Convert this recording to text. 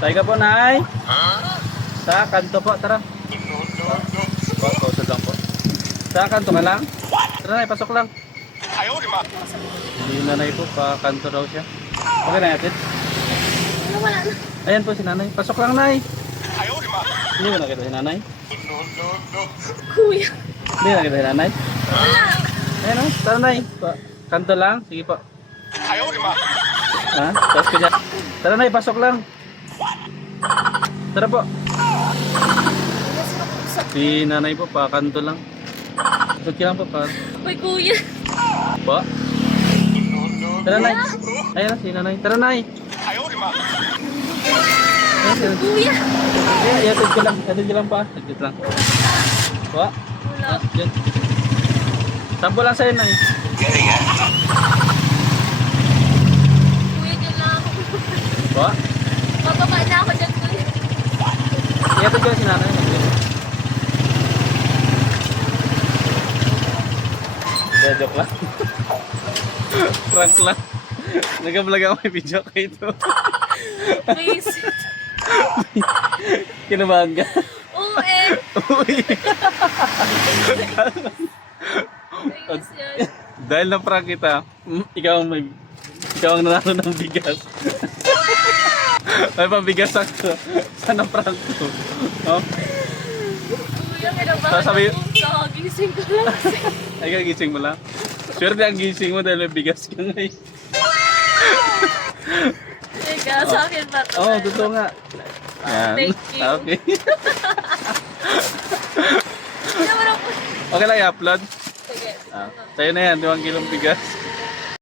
Tayo ka po, Nay. Sa kanto po, tara. Pausad lang po. Sa kanto ka lang? Tara, Nay, pasok lang. Hindi nanay po, pa kanto daw siya. Okay na natin. Wala na. Ayan po si nanay. Pasok lang, Nay. Hindi mo nakita si nanay? Kuya. Hindi nakita si nanay? Wala. Ayan o, tara, Nay. Kanto lang, sige po. Ha? Tapos ko dyan. Tara, Nay, pasok lang. Tara po. Si nanay po, pa kanto lang. Pasok ka lang po, pa. Uy, kuya. Po? Tara, Nay. Ayan si nanay. Tara, Nay. Ayan, si nanay. Kuya. Ayan, yatid ko lang. Yatid ko lang pa. Yatid lang. Po? Wala. Diyan. Sampo lang sa'yo, Nay. Kuya, dyan lang ako. Po? Bababa na ako dyan, kuya. Yatid ko lang si nanay. Joke lang. Prank lang. Nag-vlog ako may video kayo ito. Please. Kinabahan ka. Uwe. Uy. Please yan. Dahil na prank kita, ikaw ang nanalo ng bigas. Ay pabigas ako. Sana prank ko. Oh? Kuya, kinabahan Sasabi- ako. Kakagising ko lang kasi. Ay kagising mo lang. Swerte ang gising mo dahil may bigas ka ngayon. Teka, sa akin ba? Oo, oh, totoo nga. Yan. Thank you. Okay. Hindi naman ako. Okay lang i-upload. Sige. Sa'yo na yan, 2 kilong bigas.